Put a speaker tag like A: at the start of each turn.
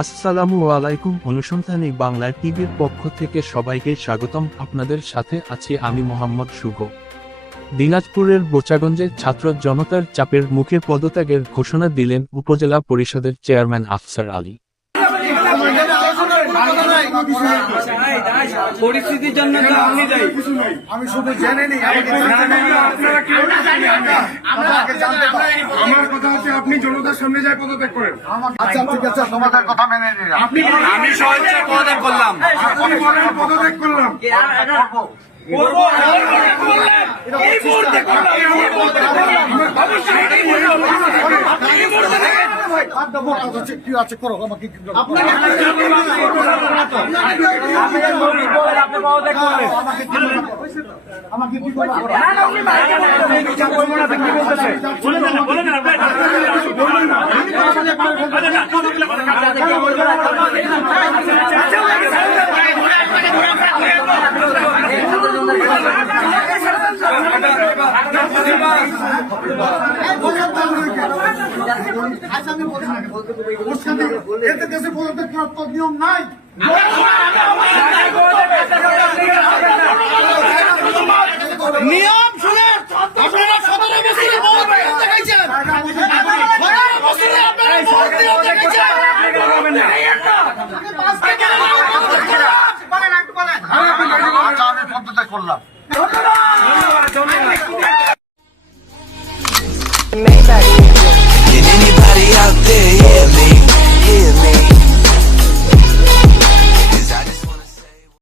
A: আসসালামু আলাইকুম অনুসন্ধানী বাংলা টিভির পক্ষ থেকে সবাইকে স্বাগতম। আপনাদের সাথে আছি আমি মোহাম্মদ শুভ। দিনাজপুরের বোচাগঞ্জে ছাত্র জনতার চাপের মুখে পদত্যাগের ঘোষণা দিলেন উপজেলা পরিষদের চেয়ারম্যান আফসার আলী।
B: পরিস্থিতির জন্য আমি
C: শুধু জেনে নিই
D: আপনারা
C: আমাকে
D: আমার কথা হচ্ছে আপনি জনতার সামনে যায় পদত্যাগ করেন।
C: আচ্ছা ঠিক আছে তোমাদের কথা মেনে নিলাম।
D: আপনি
B: আমি সহজে পদত্যাগ করলাম।
D: আপনি বলেন পদত্যাগ করলাম।
B: এই মুহূর্তে করলাম, মনে
C: কি কি
B: আমি না, আপনি এই কথা বলবেন না তো। আপনি যে গরিব বলেন, আপনি পদত্যাগ করবেন।
C: আমাকে কি করো? আমাকে কি করো?
B: না, না, উনি বাইরে বলেন, আমি বিচার করব না, আপনি কি বলতেছে?
C: আচ্ছা, আমি বলছি না। ওর সাথে এদের দেশে পদত্যাগ করার নিয়ম নাই
B: নিয়ম শুনে আপনারা সতেরো বছরে নিয়ম দেখাইছেন। সতেরো বছরে আপনারা নিয়ম দেখাইছেন।
C: আমি পদত্যাগ করলাম
E: Can anybody out there